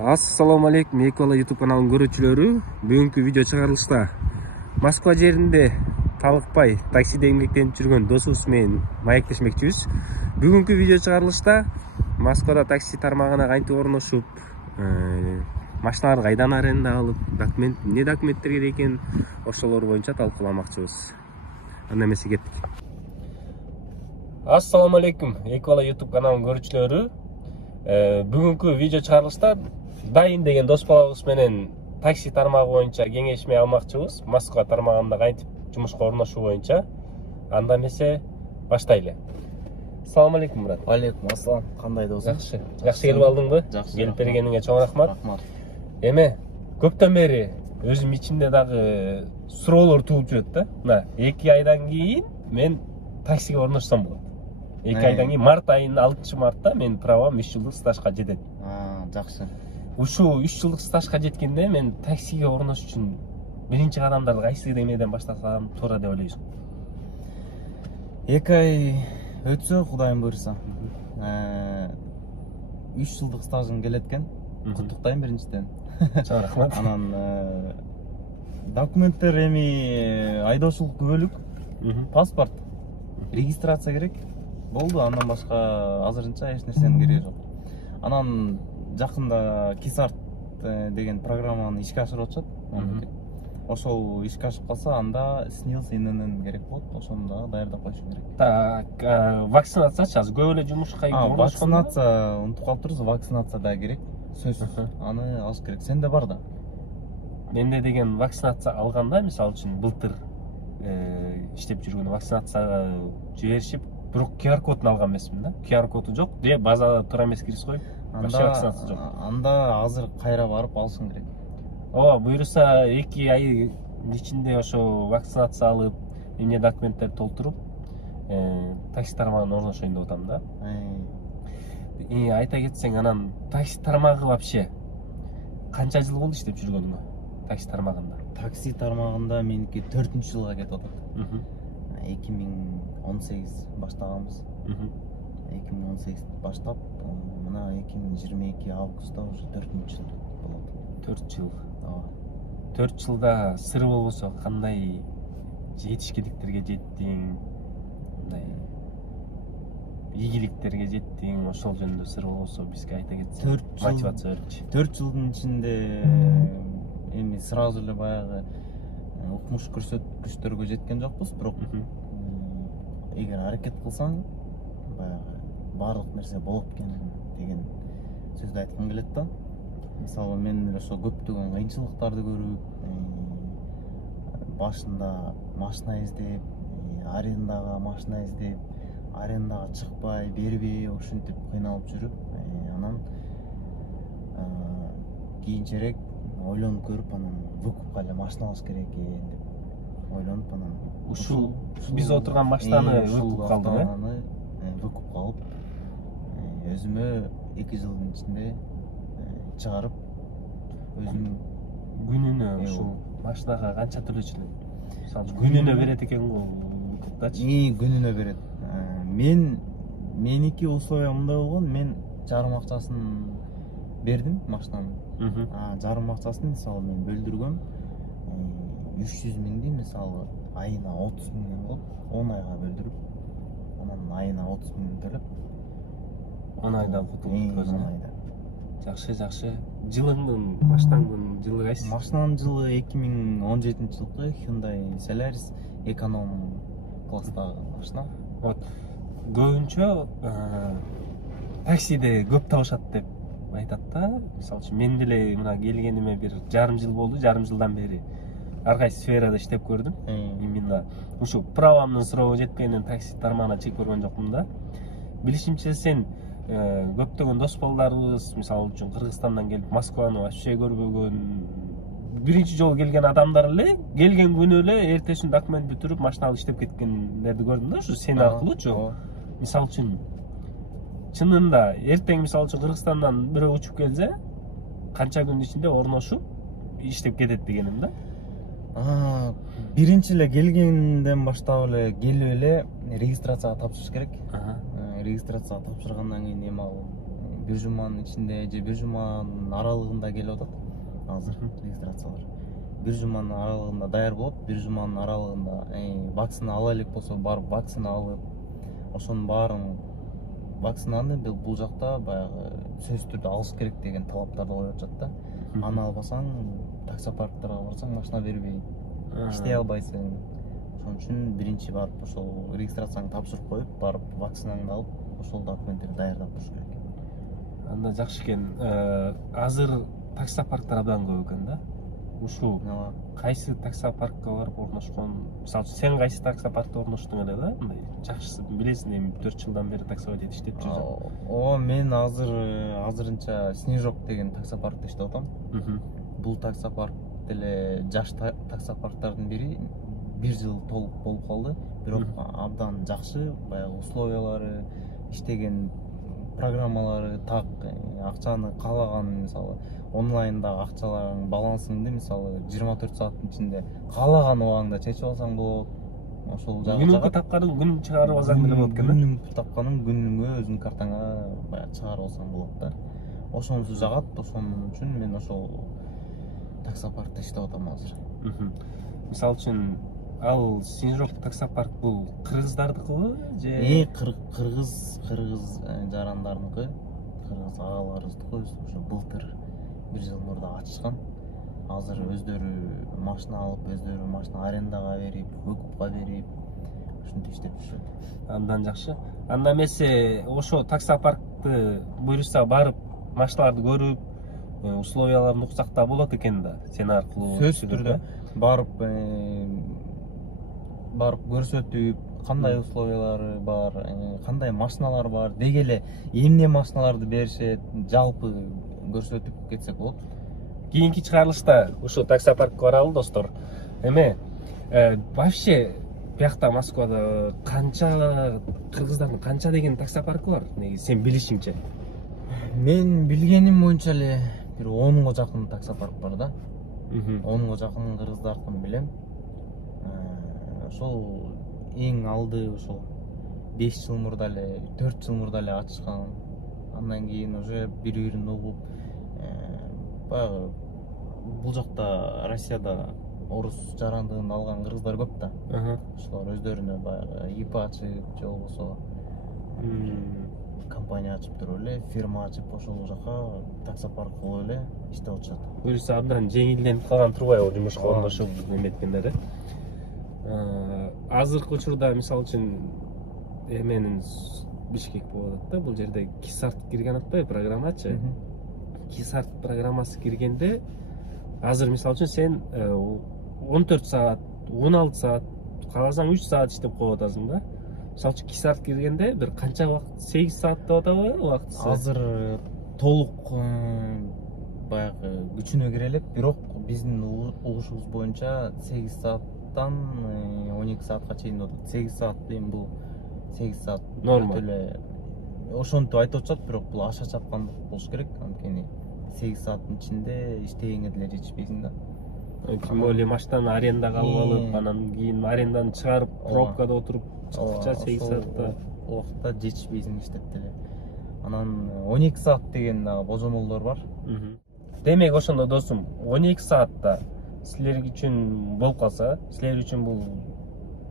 Assalamu алейкум, эки бала YouTube каналынын көрүүчүлөрү. Бүгүнкү видео чыгарылышта Москва жеринде талыкпай таксиде эмгектенип жүргөн досубуз менен маектешмекчибиз. Бүгүнкү видео чыгарылышта Москвада такси тармагына кантип орношуп, машиналарды кайдан аренда алып, эмне документтер керек экен, ошолор боюнча талкууламакчыбыз. Анда эмесе кеттик. Ассаламу алейкум, эки бала YouTube каналынын көрүүчүлөрү. Бүгүнкү видео чыгарылышта Дайын деген дос балабыз менен такси тармагы боюнча кеңешме алмакчыбыз. Москва тармагында кантип жумушка орношуу боюнча. Анда эмесе баштайлы. Ассаламу алейкум, брат. Алейкум ассалам. Кандай досуң? Жакшы. Жакшы келип алдыңбы? Жакшы. Келип бергениңе чоң рахмат. Рахмат. Эме көптөн бери өзүм ичимде дагы суроолор туулуп жүрөт да. Мына 2 айдан кийин мен таксиге орношсом болот. 2 айдан кийин март айынын 6-мартта мен правам 3 жылдык стажга жетет. Жакшы. Ушул 3 жылдык стажга жеткенде мен таксиге орнош үчүн биринчи кадамдарды кайсы эмеден баштасам туура деп ойлойсуң? 2 ай өтсө, Кудайым буйрса, 3 жылдык стажың келет экен. Куттуктайм биринчиден. Чоң рахмат. Анан документтер эми айдоочулук күбөлүк, паспорт, регистрация керек. Болду, андан башка азырынча эч нерсенин кереги жок. Анан жакында Кисарт деген программаны ишке ашырып атышат. Ошол ишке ашып калса, анда СНИЛС ИНН керек болот. Ошону да даярдап коюш керек. Так, вакцинациячы азыр көп эле жумушка орношкон. Вакцинация унутуп калыптырбыз, вакцинация да керек. Сөзсүз. Аны алыш керек. Сенде бар да. Менде деген вакцинация алганда, мисалы үчүн былтыр иштеп жүргөн вакцинацияга жиберишип, бирок QR кодун алган эмесмин да. QR коду жок, же базада тура эмес кирип коюп, вообще вакцинация жок. Анда азыр кайра барып алышың керек. Ооба, буйруса 2 ай ичинде ошо вакцинация алып, эмне документтер толтуруп, такси тармагына орношоюн деп атам да. Айта кетсең, анан такси тармагы вообще канча жыл болду иштеп жүргөнүңө? Такси тармагында. Такси тармагында меники 4-жылга кетип атат. 2018 баштаганбыз. 2018 баштап, мына 2022 августта уже 4-жыл болот. 4 жыл. 4 жылда сыр болбосо кандай жетишкендиктерге жеттиң? Мындай ийгиликтерге жеттиң, ошол жөнүндө сыр болбосо бизге айта кетсең. Мотивация берчи. 4 жылдын ичинде эми сразу эле баягы укмуш көрсөткүчтөргө жеткен жокпуз, бирок эгер аракет кылсаң, баягы баардык нерсе болот экен деген сөздү айткым келет да. Мисалы, мен ошо көптөгөн кыйынчылыктарды көрүп, башында машина издеп, арендага машина издеп, арендага чыкпай, бербей, ушинтип кыйналып жүрүп, анан кийинчерээк ойлонуп көрүп, анан выкупка эле машина алыш керек экен деп ойлонуп, анан ушул биз отурган машинаны выкупка алдым, выкупка алып, өзүмө 2 жылдын ичинде чыгарып, өзүм күнүнө ушул машинага канча төлөчү элем? Мисалы, күнүнө берет экен го выкуптачы? Күнүнө берет. Меники условия мындай болгон, мен жарым акчасын бердим машинанын. Жарым акчасын мисалы мен бөлдүргөм. 300 миңди мисалы айына 30 миң кылып, 10 айга бөлдүрүп, анан айына 30 миң төлөп, 10 айда кутулуп көзүнө. Жакшы. Жылыңдын, машинаңдын жылы кайсы? Машинанын жылы 2017-жылкы Hyundai Solaris эконом класстагы машина. Вот. Көбүнчө таксиде көп табышат деп айтат да. Мисалы үчүн мен деле мына келгениме бир жарым жыл болду, жарым жылдан бери ар кайсы сферада иштеп көрдүм. Именно ушу правамдын суроого жетпегенден такси тармагына чек көргөн жокмун да. Билишимче сен көптөгөн дос балдарыбыз, мисалы үчүн Кыргызстандан келип Москваны вообще көрбөгөн, биринчи жолу келген адамдар эле келген күнү эле эртесин документ бүтүрүп машина алып иштеп кеткендерди көрдүм да, ушу сен аркылуучу. Мисалы үчүн чынында эртең мисалы үчүн Кыргызстандан бирөө учуп келсе, канча күнүн ичинде орношуп иштеп кетет дегеним да. Биринчи эле келгенден баштап эле келип эле регистрацияга тапшырыш керек. Регистрацияга тапшыргандан кийин эми ал бир жуманын ичинде же бир жуманын аралыгында келип атат азыр регистрациялар. Бир жуманын аралыгында даяр болуп, бир жуманын аралыгында вакцина ала элек болсо барып вакцина алып, ошонун баарын вакцинаны бул жакта баягы сөзсүз түрдө алыш керек деген талаптарды коюп атышат да. Аны албасаң таксопарктарга барсаң машина бербейт, иштей албайсың. Ошон үчүн биринчи барып ошол регистрацияңды тапшырып коюп, барып вакцинаңды алып, ошол документтерди даярдап туруш керек. Анда жакшы экен. Азыр таксопарктар абдан көп экен да. Ушул кайсы таксопаркка барып орношкон? Мисалы үчүн сен кайсы таксопаркта орноштуң эле да? Мындай жакшысы билесиң, эми 4 жылдан бери таксоводитель иштеп жүрсөң. Мен азырынча Снежок деген таксопаркта иштеп атам. Бул таксопарк деле жаш таксопарктардын бири, 1 жыл толук болуп калды. Бирок абдан жакшы, баягы условиялары, иштеген программалары так, акчаны каалаган, мисалы онлайндагы акчаларың балансыңды мисалы 24 сааттын ичинде каалаган убагыңда чечип алсаң болот. Ошол жагы күнүңкү тапканың күнүң чыгарып алсаң деле болот экен да. Күнүңкү тапканың күнүңө өзүңдүн картаңа баягы чыгарып алсаң болот да. Ошонусу жагат, ошон үчүн мен ошол таксопаркта иштеп атам азыр. Мисалы үчүн ал Снежок таксопарк бул кыргыздардыкыбы же кыргыз жарандарыныкы, кыргыз агаларыбыздыкы, ошо былтыр 1 жыл мурда ачышкан. Азыр өздөрү машина алып, өздөрү машина арендага берип, выкупка берип, ушинтип иштеп жүрүшөт. Андан жакшы. Анда эмесе ошо таксопаркты буюрса барып, машиналарды көрүп, условияларын уксак да болот экен да, сен аркылуу. Сөзсүз түрдө барып көрсөтүп, кандай условиялары бар, кандай машиналар бар, деги эле эмне машиналарды беришет, жалпы көрсөтүп кетсек болот. Кийинки чыгарылышта ушул таксопаркка баралы достор. Эме вообще биякта Москвада канча кыргыздардын канча деген таксопаркы бар? Сен билишиңче? Мен билгеним боюнча эле бир 10га жакын таксопарк бар да. 10га жакын кыргыздардын билем. Ошол эң алды ошол 5 жыл мурда эле, 4 жыл мурда эле ачышкан. Андан кийин уже бири-бирин угуп, баягы бул жакта Россияда орус жарандыгын алган кыргыздар көп да. Ошолор өздөрүнө баягы ИП ачып, же болбосо компания ачып туруп эле, фирма ачып ошол жака таксопарк кылып эле иштеп атышат. Буюрса абдан жеңилденип калган турбайбы жумушка орношуп эметкендер? Азыркы учурда мисалы үчүн эменин Бишкек болуп атат да, бул жерде Кисарт кирген атпайбы программачы? Кисарт программасы киргенде азыр мисалы үчүн сен 14 саат, 16 саат, кааласаң 3 саат иштеп коюп атасың да. Мисалы үчүн Кисарт киргенде бир канча убакыт, 8 саат деп атабы убактысы? Азыр толук баягы күчүнө кире элек, бирок биздин угушубуз боюнча 8 сааттан 12 саатка чейин болот. 8 саат дейм, бул 8 саат норма эле ошентип айтып атышат, бирок бул аша чапкандык болуш керек. Анткени 8 сааттын ичинде иштегенге деле жетишпейсиң да. Тем более машинаны арендага алып алып, анан кийин аренданы чыгарып, пробкада отуруп чыккыча 8 саатта убакытта жетишпейсиң иштеп деле. Анан 12 саат деген дагы божомолдор бар. Демек ошондо досум, 12 саатта силер үчүн болуп калса, силер үчүн бул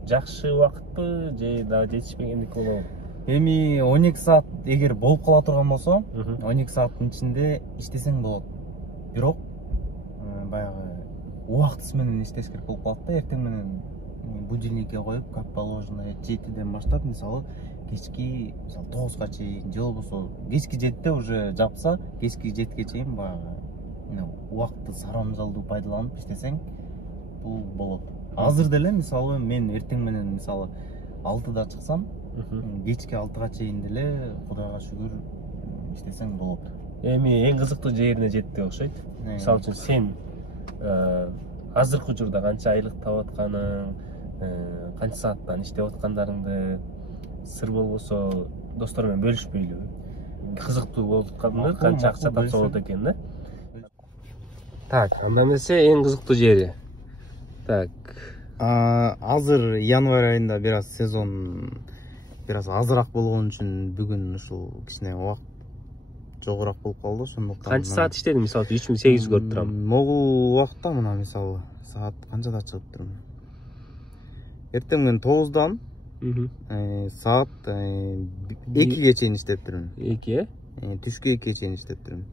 жакшы убакытпы же дагы жетишпегендик болобу? Эми 12 саат эгер болуп кала турган болсо, 12 сааттын ичинде иштесең болот. Бирок баягы убактысы менен иштеш керек болуп калат да. Эртең менен будильникке коюп, как положено 7ден баштап, мисалы кечки 9га чейин, же болбосо кечки 7де уже жапса, кечки 7ге чейин баягы убакытты сарамжалдуу пайдаланып иштесең бул болот. Азыр деле мисалы мен эртең менен мисалы 6да чыксам, кечки 6га чейин деле Кудайга шүгүр иштесең болот. Эми эң кызыктуу жерине жетти окшойт. Мисалы үчүн сен азыркы учурда канча айлык таап атканың, канча сааттан иштеп аткандарыңды сыр болбосо достор менен бөлүшпөйлүбү? Кызыктуу болуп аткандар канча акча тапса болот экен да. Так, анда эмесе эң кызыктуу жери. Так. Азыр январь айында бир аз сезон бир аз азыраак болгон үчүн бүгүн ушул кичине жогораак болуп калды, ошондуктан. Канча саат иштедиң, мисалы 3800 көрүп турам. Могул убакта мына мисалы саат канчада чыгып турмун? Эртең менен 9дан саат 2ге чейин иштеп турмун. 2? Түшкү 2ге чейин иштеп турмун.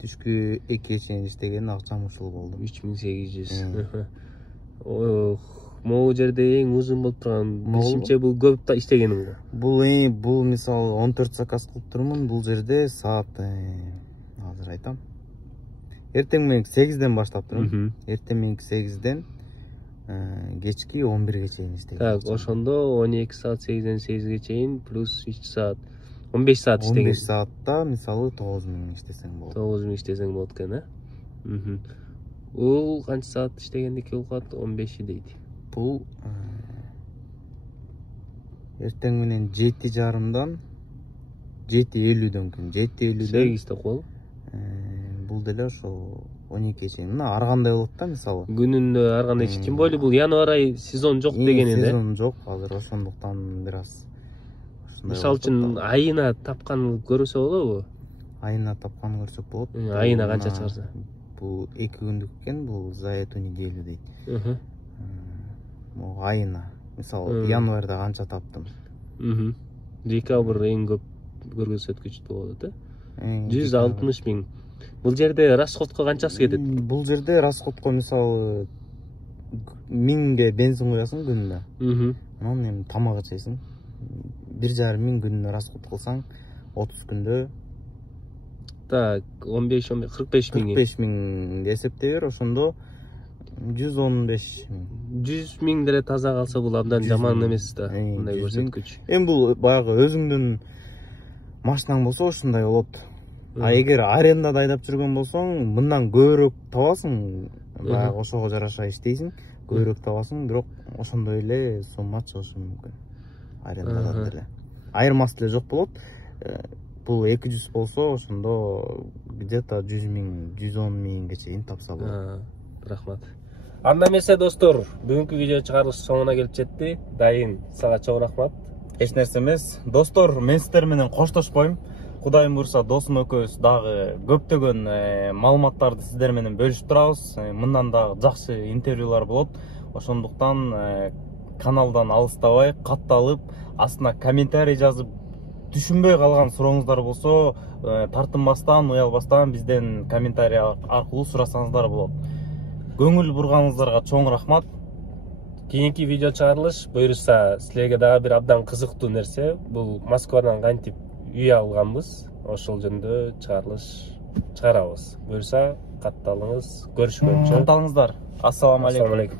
Түшкү 2ге чейин иштеген акчам ушул болду. 3800. Могу жерде эң узун болуп турган бишимче бул көп да иштегениң го. Бул мисалы 14 заказ кылып турмун. Бул жерде саат азыр айтам. Эртең менен 8ден баштап турмун. Эртең менен 8ден кечки 11ге чейин иштегем. Так, ошондо 12 саат 8ден 8ге чейин плюс 3 саат 15 саат иштеген. 15 саатта мисалы 9000 иштесең болот. 9000 иштесең болот экен, э? Бул канча саат иштегендики болот? 15 дейт. Бул эртең менен 7:30дан 7:50дөн кийин 7:50дөн 8 кол. Бул деле ошо 12ге чейин. Мына ар кандай болот да мисалы. Күнүндө ар кандай. Тем более бул январь ай сезон жок дегени эле. Сезон жок азыр, ошондуктан бир аз. Мисалы үчүн айына тапкан көрсө болобу? Айына тапкан көрсөк болот. Айына канча чыгарса? Бул 2 күндүк экен, бул за эту неделю дейт. Айына. Мисалы январда канча таптым? Декабрь эң көп көрсөткүчтүү болот, э? 160 000. Бул жерде расходко канчасы кетет? Бул жерде расходко мисалы 1000ге бензин куясың күнүнө. Анан эми тамак ичесиң. 1,5 миң күнүнө расход кылсаң 30 күндө так 15 45 миң. 45 миңди эсептей бер, ошондо 115 миң. 100 миң деле таза калса бул абдан жаман эмес да, мындай көрсөткүч. Эми бул баягы өзүңдүн машинаң болсо ушундай болот. А эгер арендада айдап жүргөн болсоң, мындан көбүрөөк табасың. Баягы ошого жараша иштейсиң, көбүрөөк табасың, бирок ошондой эле сумма чыгышы мүмкүн. Арендадан деле. Айырмасы деле жок болот. Бул 200 болсо, ошондо где-то 100 миң, 110 миңге чейин тапса болот. Рахмат. Анда эмесе достор, бүгүнкү видео чыгарыш соңуна келип жетти. Дайын, сага чоң рахмат. Эч нерсе эмес. Достор, мен сиздер менен коштошпойм. Кудайым буйрса, досум экөөбүз дагы көптөгөн маалыматтарды сиздер менен бөлүшүп турабыз. Мындан дагы жакшы интервьюлар болот. Ошондуктан каналдан алыстабай, катталып, астына комментарий жазып, түшүнбөй калган сурооңуздар болсо, тартынбастан, уялбастан бизден комментарий аркылуу сурасаңыздар болот. Көңүл бурганыңыздарга чоң рахмат. Кийинки видео чыгарылыш буйрса, силерге дагы бир абдан кызыктуу нерсе. Бул Москвадан кантип үй алганбыз. Ошол жөнүндө чыгарылыш чыгарабыз. Буйрса, катталыңыз, көрүшкөнчө. Катталыңыздар. Ассаламу алейкум.